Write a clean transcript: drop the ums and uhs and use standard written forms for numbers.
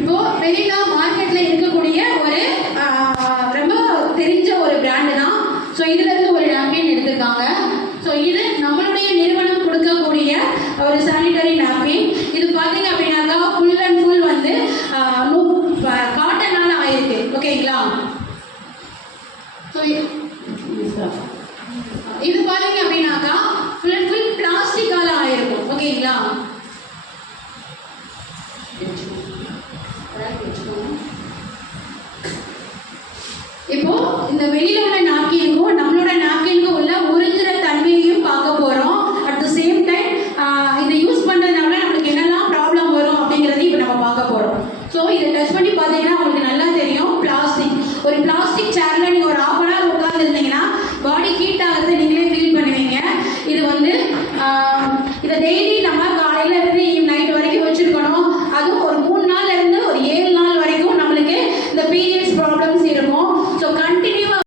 இப்போ வெளியில மார்க்கெட்ல இருக்கக்கூடிய ஒரு ரொம்ப தெரிஞ்ச ஒரு பிராண்டு தான். ஸோ இதுல இருந்து ஒரு நாப்கின் எடுத்திருக்காங்க. ஸோ இது நம்மளுடைய நிறுவனம் கொடுக்கக்கூடிய ஒரு சானிட்டரி நாப்கின். இது பார்த்தீங்க அப்படின்னாக்கா ஃபுல் அண்ட் ஃபுல் வந்து காட்டனால ஆயிருக்கு. ஓகேங்களா? ஸோ இது பார்த்தீங்க அப்படின்னாக்கா ஃபுல் அண்ட் ஃபுல் பிளாஸ்டிக்கால ஆயிருக்கும். ஓகேங்களா? இப்போ இந்த வெளியில உள்ள நாப்கினுக்கும் நம்மளோட நாப்கினுக்கும் உள்ள உறிஞ்சுற தன்மையையும் பார்க்க போறோம். அட் த சேம் டைம் இதை யூஸ் பண்றதுனால நம்மளுக்கு என்னெல்லாம் ப்ராப்ளம் வரும் அப்படிங்கறதையும் இப்போ நம்ம பார்க்க போறோம். ஸோ இதை டெஸ்ட் பண்ணி பார்த்தீங்கன்னா உங்களுக்கு நல்லா தெரியும். ஒரு பிளாஸ்டிக் சேர்ல நீங்க ஒரு ½ hour உட்கார்ந்து இருந்தீங்கன்னா பாடி ஹீட் ஆகுறதை நீங்களே ஃபீல் பண்ணுவீங்க. இது வந்து இதை டெய்லி